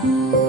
Thank mm -hmm. you.